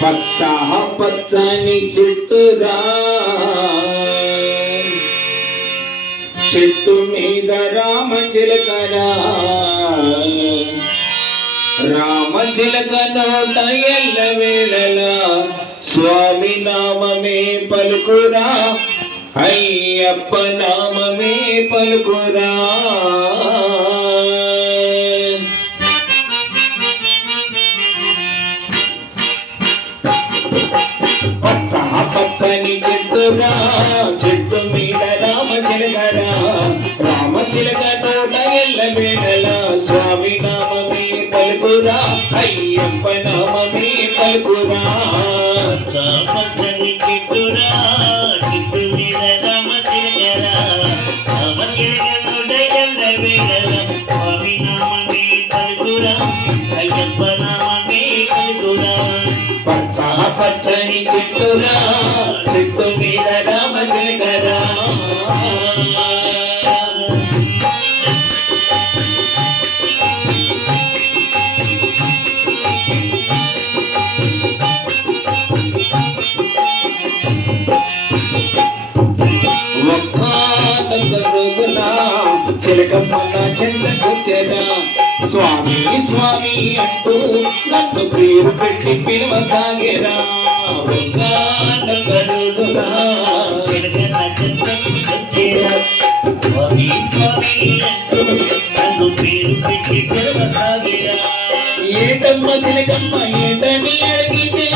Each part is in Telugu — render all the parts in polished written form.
పచ్చ పచ్చని చెట్టురా చెట్టు మీద రామచిలకరా రామచిలక నోట ఎల్ల వేళలా స్వామి నామమే పలుకురా అయ్యప్ప నామమే పలుకురా పచ్చ పచ్చని చెట్టురా చెట్టు మీద రామచిలకరా రామచిలక తోట ఎల్ల వేళలా స్వామి నామమే పలుకురా అయ్యప్ప నామమే పలుకురా పచ్చని చెట్టురా చెట్టు మీద రామచిలకరా రామచిలక తోట ఎల్ల వేళలా స్వామి నామమే పలుకురా అయ్యప్ప నామమే పలుకురా పచ్చ పచ్చని చెట్టురా చెట్టు మీద రామచిలకరా చిలకమ్మ చెందకొచ్చేదా స్వామి స్వామి అంటూ నన్ను పేరు పెట్టి పిలవసాగేరా స్వామి స్వామి అంటూ నన్ను పేరు పెట్టి పిలవసాగేరా ఏటమ్మ చిలకమ్మ ఏటని అడిగితే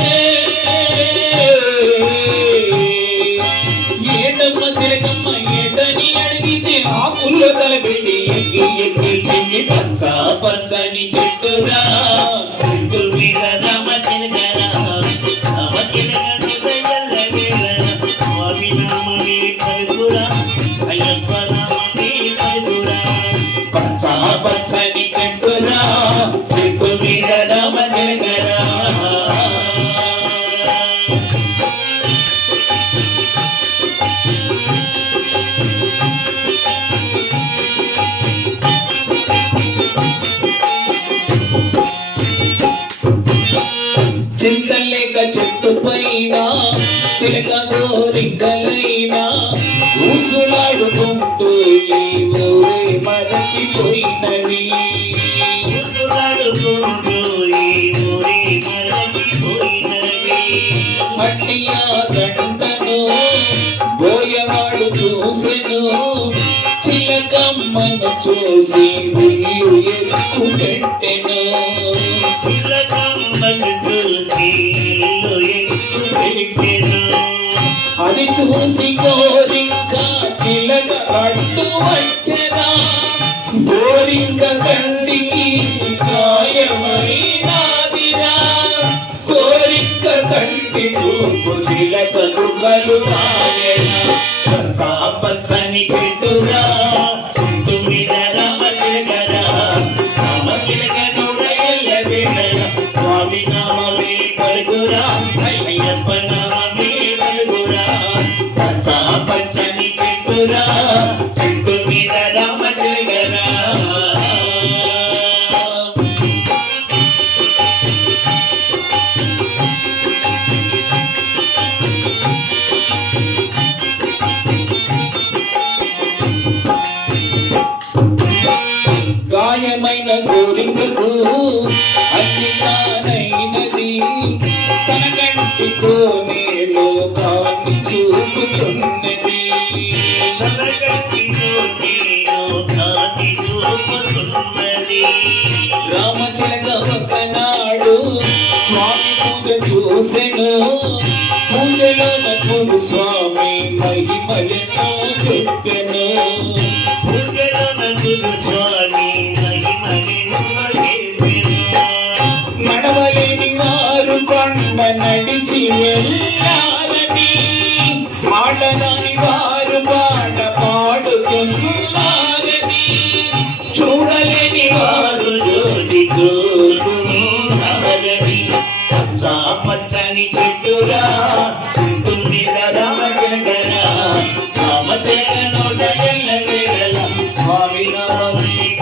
ఏటమ్మ చిలకమ్మ ఏటని అడిగితే ఆకుల్లో తలపెట్టి ఎక్కి ఎక్కి చెయ్యి పచ్చ పచ్చని చెట్టురా చెట్టు మీద రామచిలకరా రామచిలక ఎల్ల వేళలా స్వామి నామమే పలుకురా అయ్యప్ప నామమే పలుకురా పచ్చ పచ్చని చెట్టురా చెట్టు మీద రామచిలకరా చింతలేక చెట్టు పైన చిలక గోరికలైనా ఊసులాడుకుంటూ ఈ ఊరే మరచిపోయినవి మట్టియా గంటను బోయవాడు చూసెను చిలకమ్మను చూసి విల్లు ఎక్కు పెట్టెను అది చూసి గోరింక చిలక అడ్డు వచ్చెనా గోరింక కండికి గాయమైనాదిరా గోరింక కంటి చూపు చిలకలు గలువాయనా పచ్చని చెట్టురా చెట్టు మీద రామచిలకరా రామచిలక నోట ఎల్ల వేళలా స్వామి నామమే పలుకురా అయ్యప్ప నామమే పలుకురా పచ్చ పచ్చని చెట్టురా చెట్టు మీద రామచిలకరా గాయమైన గోరింకకు అన్ని కానైనది తన కంటితోనే లోకాన్ని చూపుతున్నది రామచిలక ఒకనాడు స్వామి పూజ చూసెను పూజలో నకుడు స్వామి మహిమలెన్నో చెప్పెను నడవలేని వారు కొండ నడిచి వెళ్ళాలని మాటరాని వారు పాట పాడుతున్నారని చూడలేని వారు జ్యోతి చూస్తున్నారని పచ్చ పచ్చని చెట్టురా చెట్టు మీద రామచిలకరా రామచిలక నోట ఎల్ల వేళలా స్వామి నామమే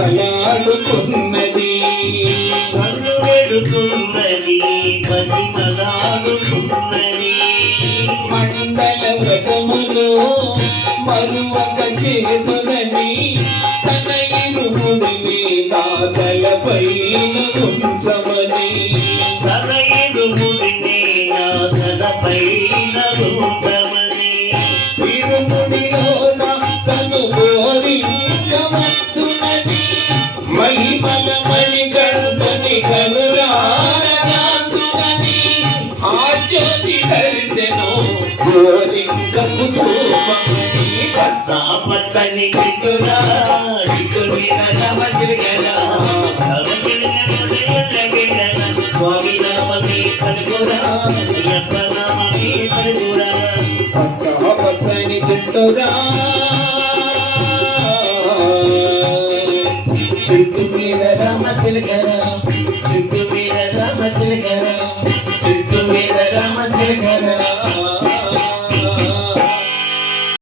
బతిమలాడుతున్నది కన్ను వేడుతున్నది బతిమలాడుతున్నది మండల వ్రతములో మరువక చేతులని తన ఇరుముడిని నా తలపైన ఉంచమని తన ఇరుముడిని నా తలపైన ఉంచమని ఇరుముడిలోన తను గోరించవచ్చునని మహిమల మణిగంటని కనులారగాంతునని ఆ జ్యోతి దర్శనం గోరింకకు చూపమని పచ్చా పచ్చని గిట్టురా ఇటు మీద రమ తిరగరా స్వామి నామమే పలుకురా అయ్యప్ప నామమే పలుకురా పచ్చా పచ్చని గిట్టురా చెట్టు మీద రమ తిరగరా